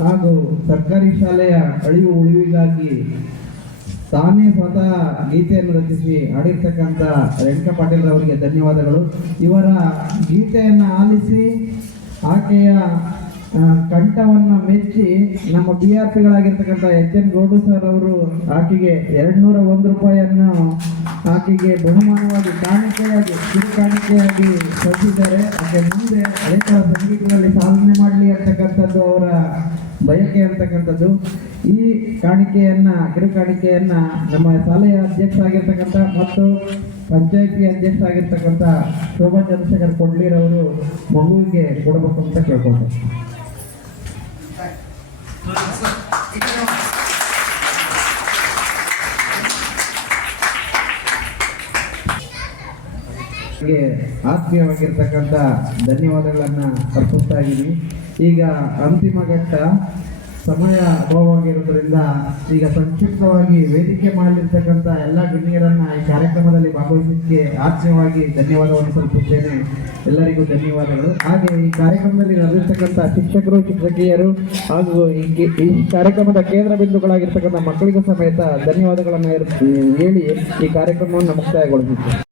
ಹಾಗೂ ಸರ್ಕಾರಿ ಶಾಲೆಯ ಅಳಿವು ಉಳಿವಿಗಾಗಿ ತಾನೇ ಸ್ವತಃ ಗೀತೆಯನ್ನು ರಚಿಸಿ ಹಾಡಿರ್ತಕ್ಕಂಥ ರೇಣುಕಾ ಪಾಟೀಲ್ ಅವರಿಗೆ ಧನ್ಯವಾದಗಳು. ಇವರ ಗೀತೆಯನ್ನು ಆಲಿಸಿ ಆಕೆಯ ಕಂಠವನ್ನು ಮೆಚ್ಚಿ ನಮ್ಮ ಬಿ ಆರ್ ಪಿಗಳಾಗಿರ್ತಕ್ಕಂಥ ಎಚ್ ಎನ್ ಗೌಡು ಸರ್ ಅವರು ಆಕೆಗೆ ಎರಡ್ನೂರ ಒಂದು ರೂಪಾಯಿಯನ್ನು ಆಕೆಗೆ ಬಹುಮಾನವಾಗಿ ಕಾಣಿಕೆಯಾಗಿ ಕಿರು ಕಾಣಿಕೆಯಾಗಿ ಸಲ್ಲಿಸಿದ್ದಾರೆ ಅದೇ ಮುಂದೆ ಅನೇಕ ಸಂಗೀತದಲ್ಲಿ ಸಾಧನೆ ಮಾಡಲಿ ಅಂತಕ್ಕಂಥದ್ದು ಅವರ ಬಯಕೆ ಅಂತಕ್ಕಂಥದ್ದು. ಈ ಕಾಣಿಕೆಯನ್ನು ಕಿರು ಕಾಣಿಕೆಯನ್ನ ನಮ್ಮ ಶಾಲೆಯ ಅಧ್ಯಕ್ಷ ಆಗಿರ್ತಕ್ಕಂಥ ಮತ್ತು ಪಂಚಾಯತಿ ಅಧ್ಯಕ್ಷ ಆಗಿರ್ತಕ್ಕಂಥ ಶೋಭಾ ಚಂದ್ರಶೇಖರ್ ಕೊಡ್ಲಿರವರು ಮಗುವಿಗೆ ಕೊಡಬೇಕು ಅಂತ ಕೇಳ್ಕೊಂಡೆ ಆತ್ಮೀಯವಾಗಿರ್ತಕ್ಕಂಥ ಧನ್ಯವಾದಗಳನ್ನು ಅರ್ಪಿಸ್ತಾ ಇದ್ದೀನಿ. ಈಗ ಅಂತಿಮ ಘಟ್ಟ ಸಮಯ ಅಭಾವವಾಗಿರೋದ್ರಿಂದ ಈಗ ಸಂಕ್ಷಿಪ್ತವಾಗಿ ವೇದಿಕೆ ಮಾಡಲಿರ್ತಕ್ಕಂಥ ಎಲ್ಲ ಗಣ್ಯರನ್ನ ಈ ಕಾರ್ಯಕ್ರಮದಲ್ಲಿ ಭಾಗವಹಿಸಿದ್ದಕ್ಕೆ ಆತ್ಮೀಯವಾಗಿ ಧನ್ಯವಾದವನ್ನು ಸಲ್ಲಿಸುತ್ತೇನೆ. ಎಲ್ಲರಿಗೂ ಧನ್ಯವಾದಗಳು. ಹಾಗೆ ಈ ಕಾರ್ಯಕ್ರಮದಲ್ಲಿ ನಡೆದಿರ್ತಕ್ಕಂಥ ಶಿಕ್ಷಕರು, ಶಿಕ್ಷಕಿಯರು ಹಾಗೂ ಈ ಈ ಕಾರ್ಯಕ್ರಮದ ಕೇಂದ್ರ ಬಿಂದುಗಳಾಗಿರ್ತಕ್ಕಂಥ ಮಕ್ಕಳಿಗೂ ಸಮೇತ ಧನ್ಯವಾದಗಳನ್ನು ಹೇಳಿ ಈ ಕಾರ್ಯಕ್ರಮವನ್ನು ಮುಕ್ತಾಯಗೊಳಿಸುತ್ತೇನೆ.